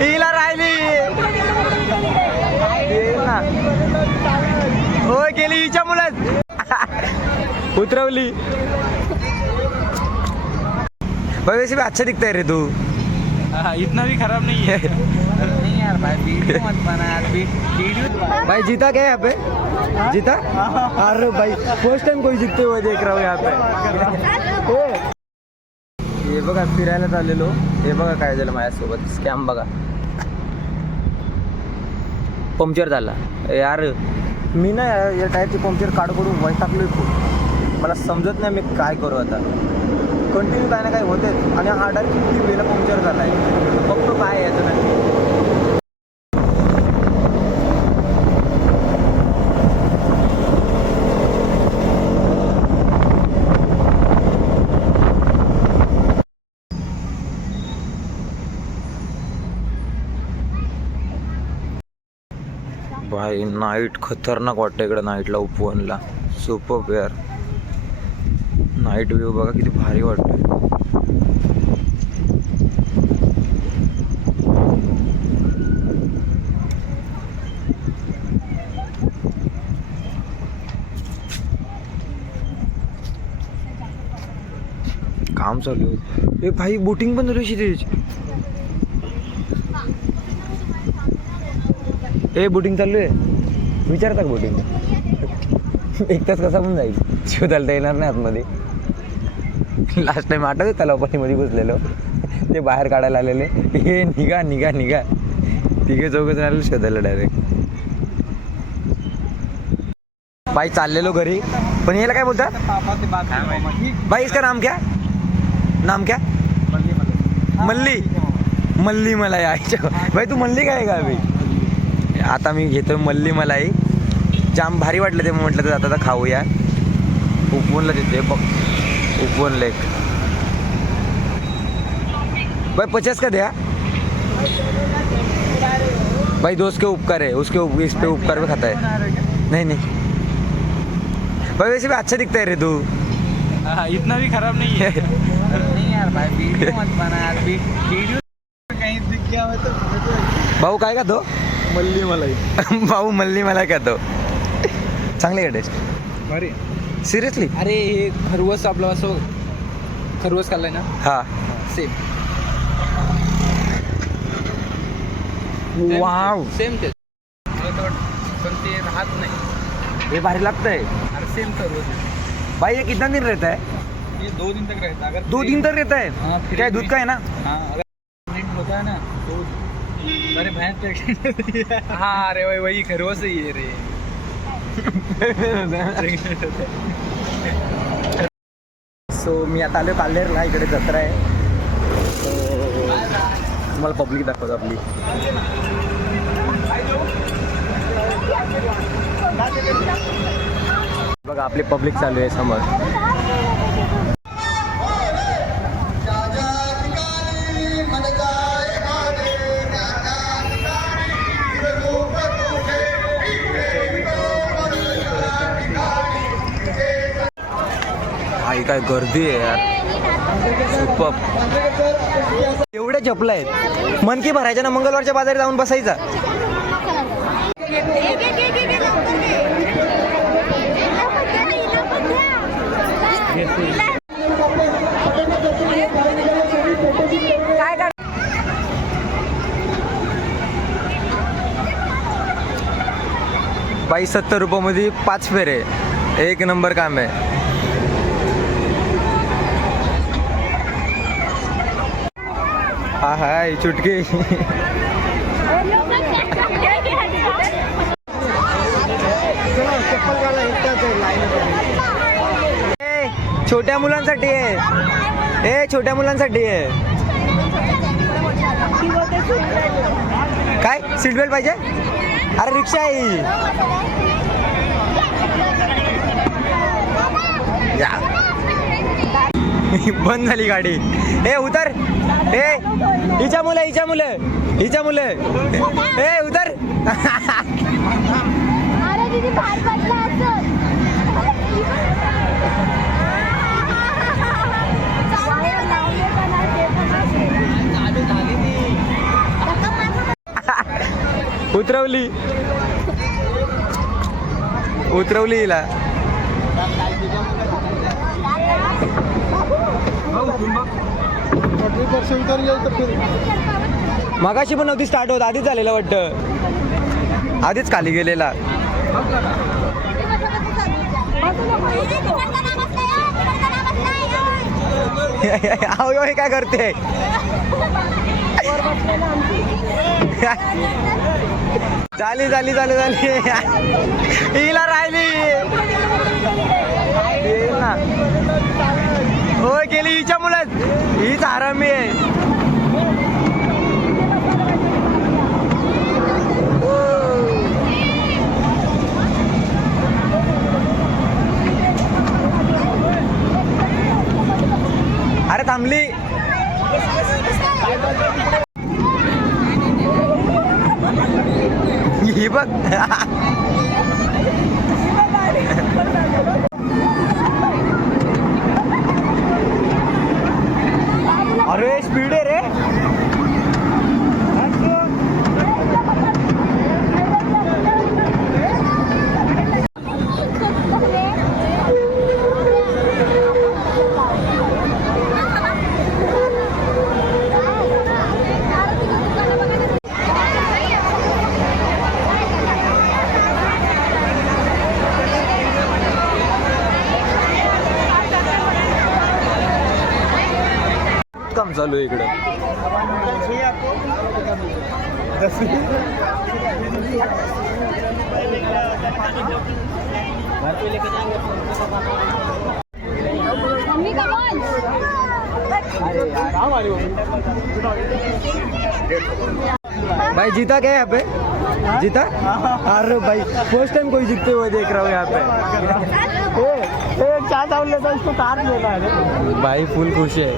हिला राहिली हो गेली हिच्या मुलात उतरवली. भाई वैसे भी अच्छा दिखता है रे तू. इतना भी खराब नहीं है. नहीं यार भाई वीडियो मत बना यार. वीडियो भाई जीता क्या यहाँ पे? जीता? अरे भाई फर्स्ट टाइम कोई जीतते हुए देख रहा हूँ यहाँ पे. हे बघा फिरायला चाललेलो. हे बघा काय झालं माझ्यासोबत स्कॅम बघा. पंक्चर झाला यार. मी ना या टायरची पंक्चर काढून वैतागलोय खूप. मला समजत नाही मी काय करू आता. कंटिन्यू काय ना काय होतेच आणि हा टायर किती वेळेला पंक्चर झाला आहे. फक्त काय याचं नाही. भाई नाईट खतरनाक वाटतं इकडं नाईटला उपवनला. सुपर यार. नाईट व्ह्यू बघा किती भारी वाटतोय. काम चालू आहे. भाई बोटिंग पण चालू आहे. बोटिंग चालू आहे. विचारता का बोटिंग? एक तास कसा पण जाईल. शोधायला येणार नाही आतमध्ये. लास्ट टाइम आठवत तलावपाणीमध्ये घुसलेलो. ते बाहेर काढायला आलेले. हे निघा निघा निघा. तिघे चौघच राहिलो शोधायला डायरेक्ट. बाई चाललेलो घरी पण याला काय बोलतात भाई? इसका नाम क्या? नाम क्या? मल्ली. मल्ली मलाई यायच्या. भाई तू मल्ली काय का भाई? आता मी घेतोय मल्ली मलाई. जाम भारी वाटलं ते. म्हटलं तर आता खाऊया. उपवनला देते बघ. उपवन लेक. भाई 50 का द्या. भाई दोस्त के उपकार है. उसके इस पे उपकार भी खाता है. नहीं नहीं भाई वैसे भी अच्छा दिखता है रे तू. इतना भी खराब नहीं है. नहीं यार भाई वीडियो मत बना यार. वीडियो कहीं दिख गया हो तो. भाऊ काय का तो? मल्ली मलाई. भाऊ मल्ली मलाई का तो. चांगले का टेस्ट? अरे सिरियसली? अरे हे खरवस आपलं असं खरवस खाल्लाय ना. हा सेम वाव. Same taste. पण ते राहत नाही. हे भारी लगता है. अरे सेम खरवस. भाई ये कितना दिन रहता है? ये 2 दिन तक रहता है. अगर 2 दिन तक रहता है. हाँ, क्या दूध का है ना? हाँ अगर प्रिंट होता है ना तो अरे भैंस. हाँ अरे वही खरवस ही है रे. सो मी आता आलो काल्हेरला. इकडे जत्रा आहे. तुम्हाला पब्लिक दाखवतो आपली. बघा आपली पब्लिक चालू आहे समोर. काय गर्दी आहे यार. सुपर. एवढ्या चपला आहेत. मन की भरायच्या ना. मंगळवारच्या बाजारात जाऊन बसायचा. बाई 70 रुपयामध्ये 5 फेरे. एक नंबर काम आहे. हा हाय चुटकी. छोट्या मुलांसाठी आहे. छोट्या मुलांसाठी आहे. काय सीट बेल्ट पाहिजे? अरे रिक्षा आहे. बंद झाली गाडी. उतर. हिच्या मुलं. उतर. उतरवली हिला. मगाशी पण नव्हती स्टार्ट होत, आधीच झालेला वाटतं, आधीच खाली गेलेला. अहो हे काय करते. झाली झाली झाली झाली हिला राहिली ना. हो गेली हिच्या मुळेच, हीच आरामी आहे. अरे थांबली. ही बघ. अरे स्पीड आहे रे. काम चालू आहे इकडं. भाई जीता क्या यहाँ पे? जीता? अरे भाई फर्स्ट टाइम कोई जीतते हुए देख रहा हूँ यहाँ पे. चार लेता उसको कार लेना है भाई फुल खुश है.